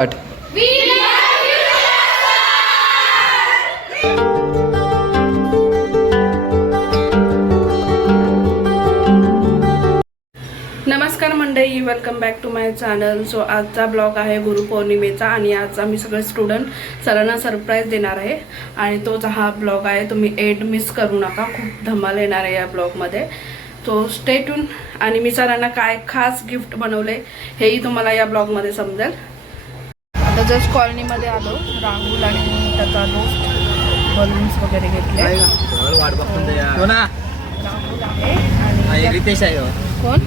नमस्कार मंडळी, welcome back to my channel. So आजचा ब्लॉग आहे गुरुपौर्णिमेचा आणि आज आम्ही सगळे स्टुडंट सरांना सरप्राईज देणार आहे आणि तोच हा ब्लॉग आहे. तुम्ही एंड मिस करू नका, खूप धमाल येणार आहे या ब्लॉगमध्ये. So stay tune. आणि मी सरांना काय खास गिफ्ट बनवले हेही तुम्हाला या ब्लॉगमध्ये समजेल. आता जस्ट कॉलनीमध्ये आलो, राहुल आणि त्याचा दोस्त बलून्स वगैरे घेतले. राहुल आहे आणि रितेश आहे. कोण?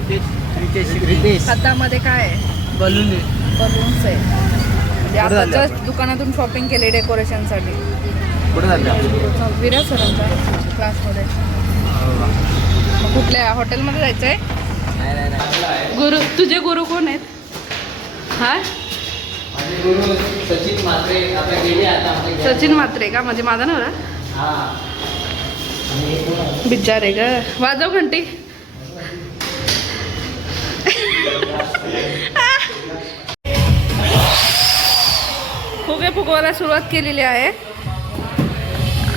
रितेश. हातामध्ये काय आहे? बलून्स आहे. म्हणजे आता जस्ट दुकानातून शॉपिंग केली डेकोरेशनसाठी. विराज सरांच्या क्लासमध्ये. कुठल्या हॉटेलमध्ये जायचं आहे? गुरु, तुझे गुरु कोण आहेत? हा, सचिन म्हात्रे का? म्हणजे माझा नवरा बिचारे ग. वाजव घंटी. फुगे फुगवायला सुरुवात केलेली आहे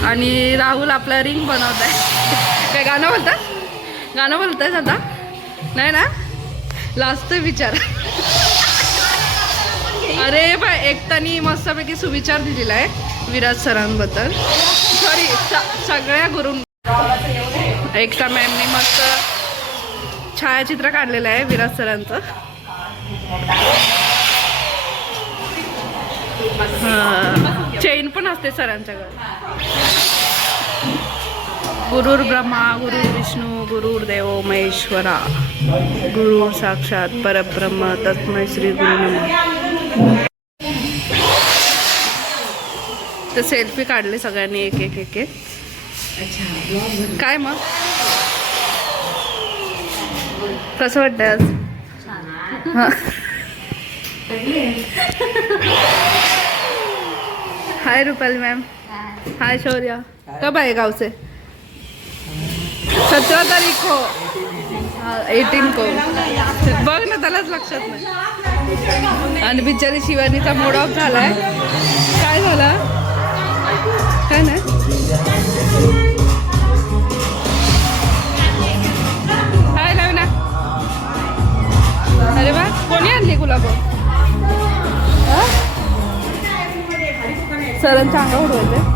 आणि राहुल आपला रिंग बनवत आहे. काय गाणं बोलतात? गाणं बोलताय आता? नाही ना, लास्ट विचार. अरे बाय, एकट्याने मस्तपैकी सुविचार दिलेला आहे विराज सरांबद्दल. सॉरी, सगळ्या गुरु. एकटा मॅमने मस्त छायाचित्र काढलेलं आहे विराज सरांचं. चेन पण असते सरांच्याकडे. गुरुर ब्रह्मा गुरुर विष्णू गुरुर्देव महेश्वरा गुरुर साक्षात परब्रह्म तस्मै श्री गुरु नमः. तर सेल्फी काढले सगळ्यांनी एक एक एक एक. काय मग कसं वाटतंय आज? हाय रुपाली मॅम. हाय शौर्य. कब आहे गाव से? 17 तारीख को. 18 को. बघ ना, त्यालाच लक्षात नाही. आणि बिचारी शिवानीचा मूड ऑफ झालाय. काय झालं? काय नाही. हाय नवीना. अरे वा, कोणी आणली गुलाब? सरांच्या अंगावर होते.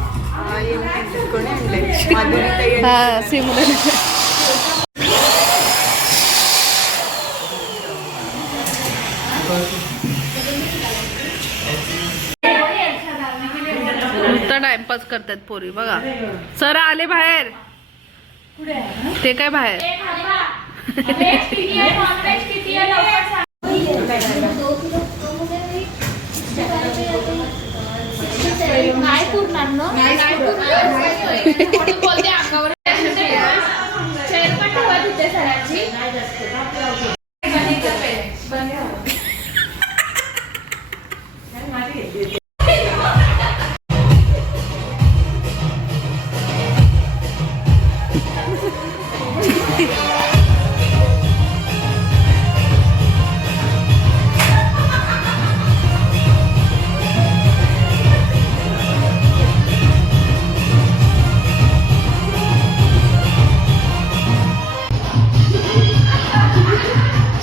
हा, सिमुले. नुसता टाइमपास करतात पोरी. बघा, सर आले बाहेर. ते काय बाहेर?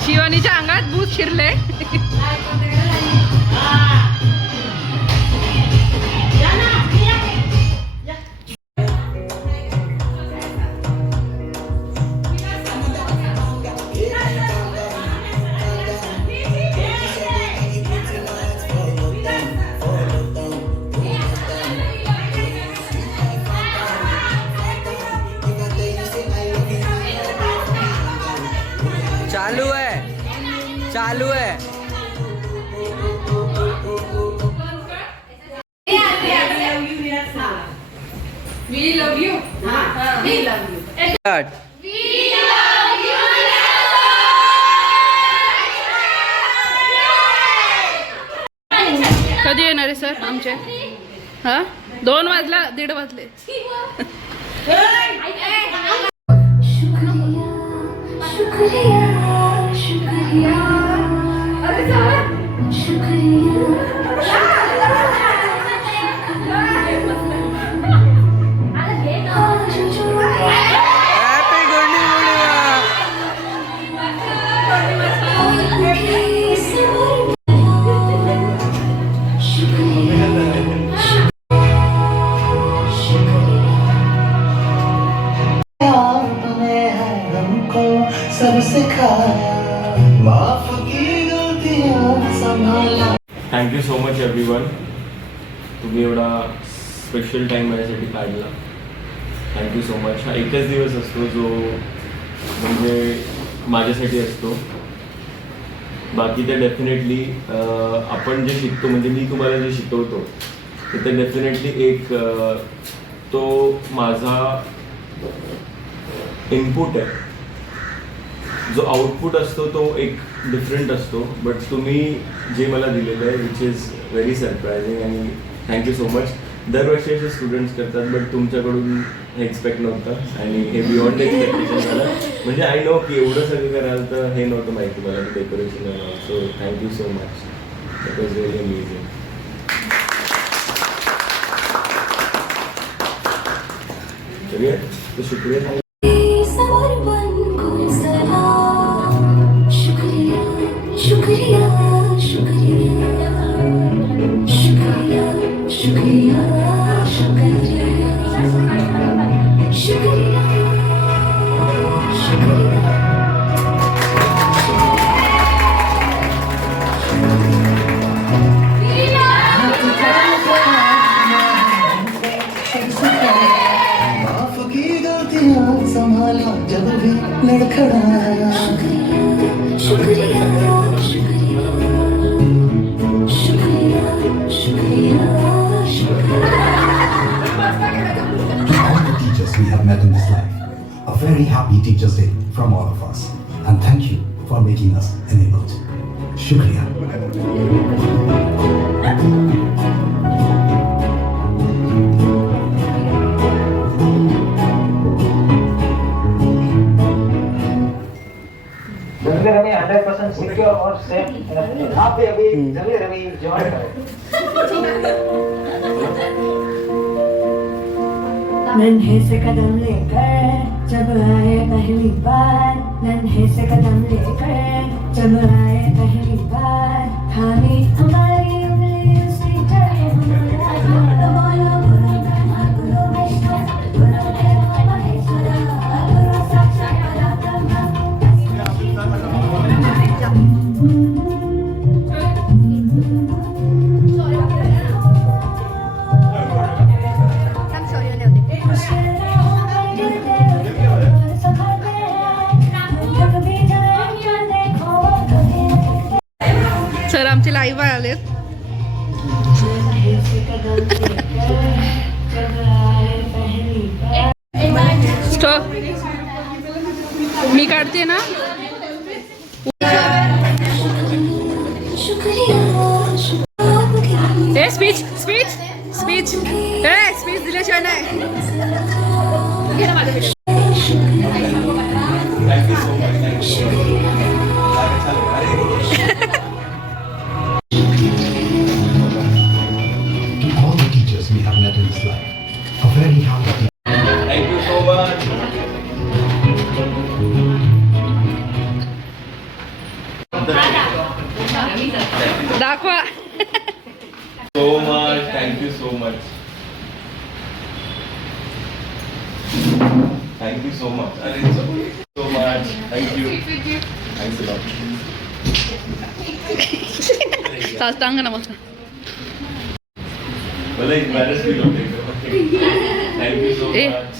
शिवानीच्या अंगात भूत शिरले. चालू है. We love you. We love you. We love you. कधी येणार आहे सर आमचे? हा, 2 वाजला, 1:30 वाजले. शुक्रिया शुक्रिया शुक्रिया. Thank you so much everyone. तुम्ही एवढा स्पेशल टाईम माझ्यासाठी काढला. Thank you so much. हा एकच दिवस असतो जो म्हणजे माझ्यासाठी असतो. बाकी ते डेफिनेटली आपण जे शिकतो म्हणजे मी तुम्हाला जे शिकवतो ते डेफिनेटली एक तो माझा इनपुट आहे. जो आउटपुट असतो तो एक डिफरंट असतो. बट तुम्ही जे मला दिलेलं आहे विच इज व्हेरी सरप्रायझिंग आणि थँक्यू सो मच. दरवर्षी असे स्टुडंट्स करतात बट तुमच्याकडून हे एक्सपेक्ट नव्हतं आणि हे बियॉन्ड एक्सपेक्टेशन झालं. म्हणजे आय नो की एवढं सगळं कराल तर हे नव्हतं माहिती मला की डेकोरेशन आहे. So thank you so much. It was really amazing. चलिए तो शुक्रिया. संभाला जब भी लड़खड़ाया. शुक्रिया शुक्रिया शुक्रिया शुक्रिया शुक्रिया. All the teachers we have met in this life, a very happy Teachers Day from all of us, and thank you for making us enabled. Shukriya. जल्दी रवि 100% सिक्योर और सेफ. आप भी अभी जल्दी रवि ज्वाइन करें. नन्हे से कदम लेकर जब आए पहली बार, नन्हे से कदम लेकर जब आए पहली बार, थामी हमारी उंगली उसकी चढ़े हमारा बोलो बोलो ब्रह्मा बोलो विष्णु बोलो देवा महेश्वरा बोलो साक्षात परब्रह्म. सर आमचे लाईव्ह आलेत. स्टॉप. मी काढते ना. A speech speech speech a speech दिल्याशिवाय नाही. Thank you so much. To all the teachers we have met in this life, a very happy. Thank you so much. दाखवा. So much. Thank you so much. Thank you so much. So much. Thank you. Thanks a lot. साष्टांग नमस्कार. मला embarrassed feel होते. Thank you so A. much.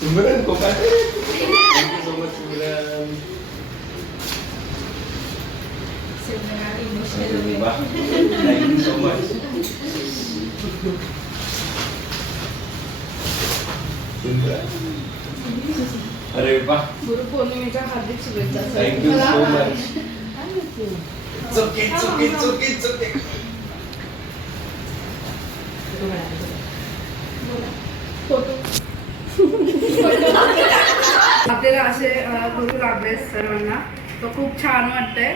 Simran, Kopa. Thank you so much, Simran. Thank you so much. Simran. अरे वाह. गुरुपौर्णिमेच्या हार्दिक शुभेच्छा. Thank you so much. It's okay, it's okay, it's okay, it's okay. आपल्याला असे गुरु लाभले सर्वांना. तो खूप छान वाटतंय.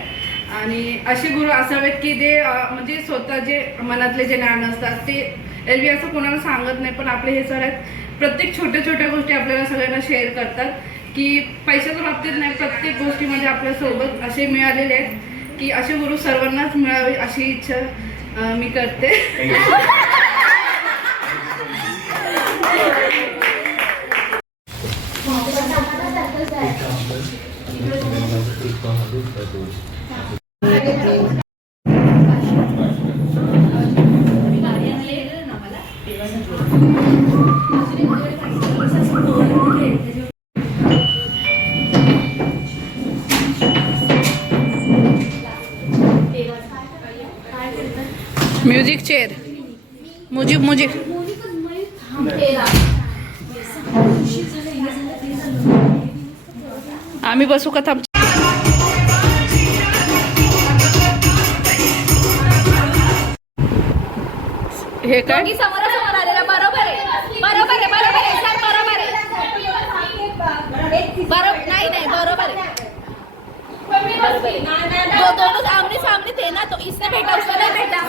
आणि असे गुरु असावेत की ते म्हणजे स्वतः जे मनातले जे ज्ञान असतात ते एरवी असं कोणाला सांगत नाही. पण आपले हे सर आहेत प्रत्येक छोट्या छोट्या गोष्टी आपल्याला सगळ्यांना शेअर करतात की पैशाच्या बाबतीत नाही प्रत्येक गोष्टीमध्ये आपल्यासोबत असे मिळालेले आहेत की असे गुरु सर्वांनाच मिळावे अशी इच्छा मी करते. म्युझिक चेअर मुजिब मुजिब आम्ही बसू का थांब. हे काय समोरासमोर आलेला बरोबर आहे बरोबर आहे बरोबर आहे सर बरोबर आहे बरोबर नाही नाही बरोबर आहे तो दोनों आमने सामने थे ना तो इसने बेटा उसने नहीं बेटा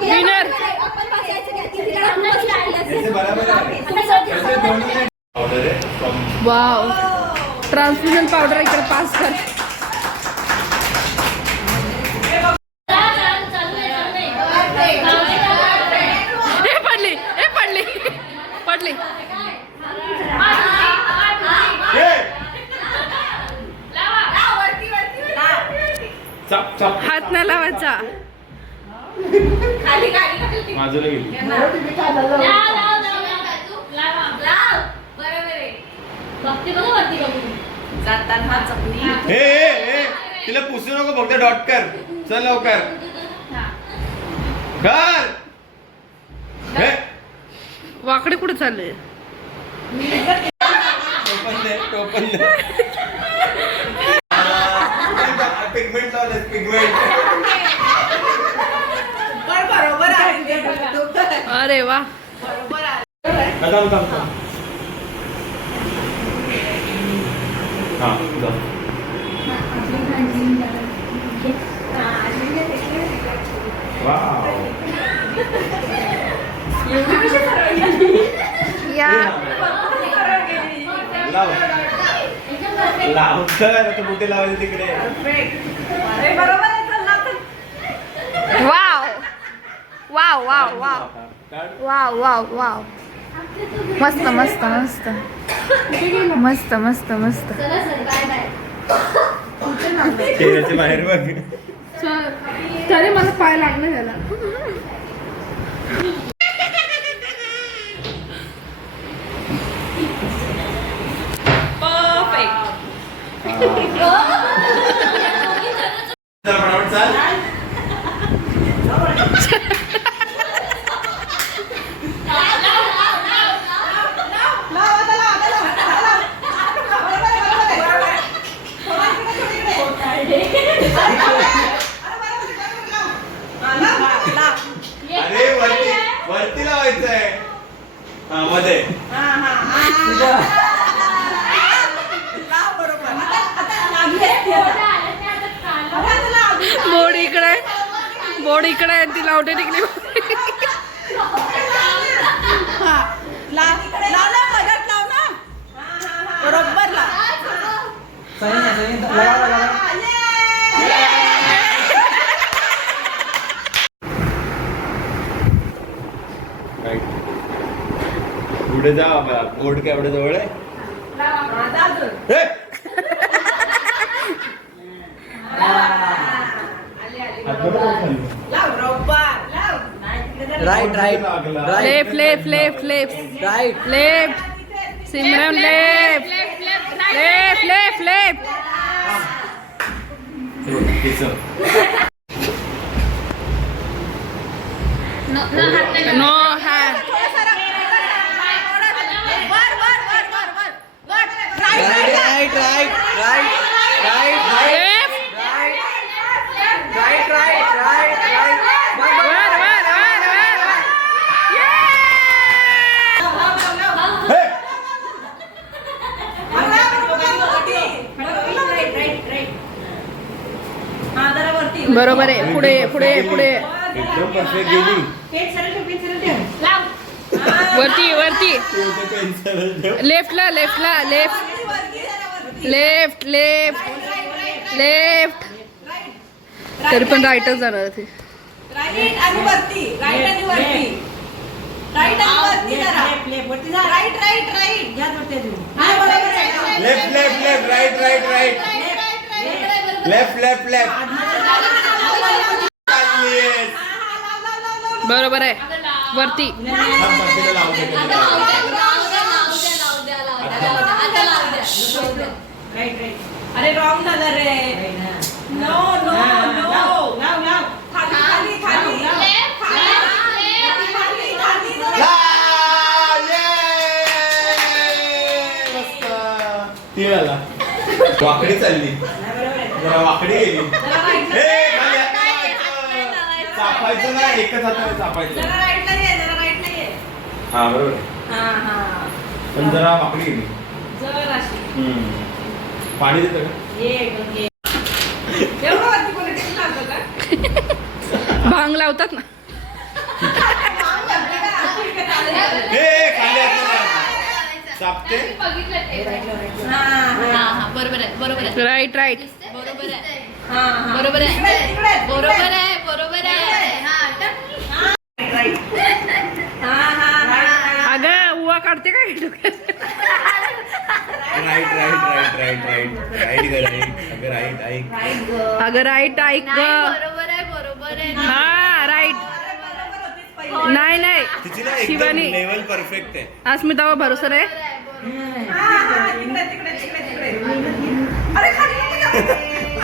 विनर वाव ट्रान्सल्युशन पावडर इकडे पास कर. हे पडली हे पडली पडली. हात नाही लावायचा. माझं नाही गेली. हे तिला पुसू नको फक्त डॉट कर. चल लवकर कर. हे वाकडे कुठे चालले. टोपन दे. पिगमेंट लावलं पिगमेंट. अरे वा हा लावकर आता कुठे लावायचे तिकडे. Wow wow wow wow wow wow wow मस्त मस्त मस्त मस्त मस्त मस्त चेहऱ्याच्या बाहेर बघ. तरी मला पाय लागलं त्याला. चाल. अरे वरती वरती लावायचं आहे. हा मध्ये बोर्ड इकडे बोर्ड इकडे आणि ती लावते तिकडे. पुढे जा. बोर्ड काय एवढं जवळ आहे. Right right left left left left right. Left Simran left left left left. No हॅड. Right right right right left right right right right. वर वर वर वर वर. बरोबर आहे. पुढे पुढे पुढे एकदम परफेक्ट गेली. वरती वरती लेफ्टला लेफ्टला लेफ्ट लेफ्ट लेफ्ट लेफ्ट. तरी पण राईटच जाणार ते. राईट आणि वरती जरा. Right right right. हा, बरोबर आहे. Left left left right right right left left left बरोबर आहे वरती. अरे रॉंग झालं रे. No no no. खाली खाली खाली. वाकडी चालली जरा वाकडी गेली ए, खाली हात लावायचं. चापायचं ना एकच हाताने चापायचं. जरा राईटला ये, जरा राईटला ये. हा बरोबर आहे. हा हा. पण जरा वाकडी गेली. जरा अशी. पाणी देतं का ये ये. एवढं वरती politics लावतो का? भांग लावतात ना. ए, खाली हात लावायचं. चापते बरोबर आहे बरोबर आहे राईट राईट. बरोबर आहे बरोबर आहे बरोबर आहे बरोबर आहे. अगं उवा काढते काय डोक्यात? Right right right right right right right अगं राईट ऐक अगं राईट ऐक ग. बरोबर आहे बरोबर आहे. हा राईट. नाही नाही तिची ना एकदम शिवानी लेवल परफेक्ट आहे. अस्मितावर भरोसा रे.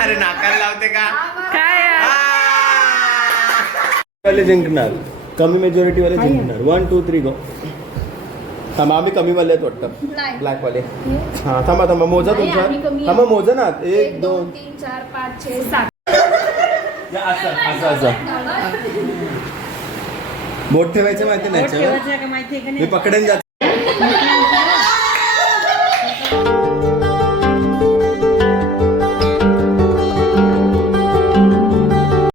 अरे नाकाला लावते का काय यार? वाले जिंकणार कमी मेजॉरिटी वाले जिंकणार 1 2 3 गो. थांबा आम्ही कमी वाले आहेत वाटतं ब्लॅक वाले. हा थांबा थांबा मोजा तुमचा. थांबा मोजा ना 1 2 3 4 5 6 7. असं असं असं बोट ठेवायचं माहिती नाही मी पकडेन जात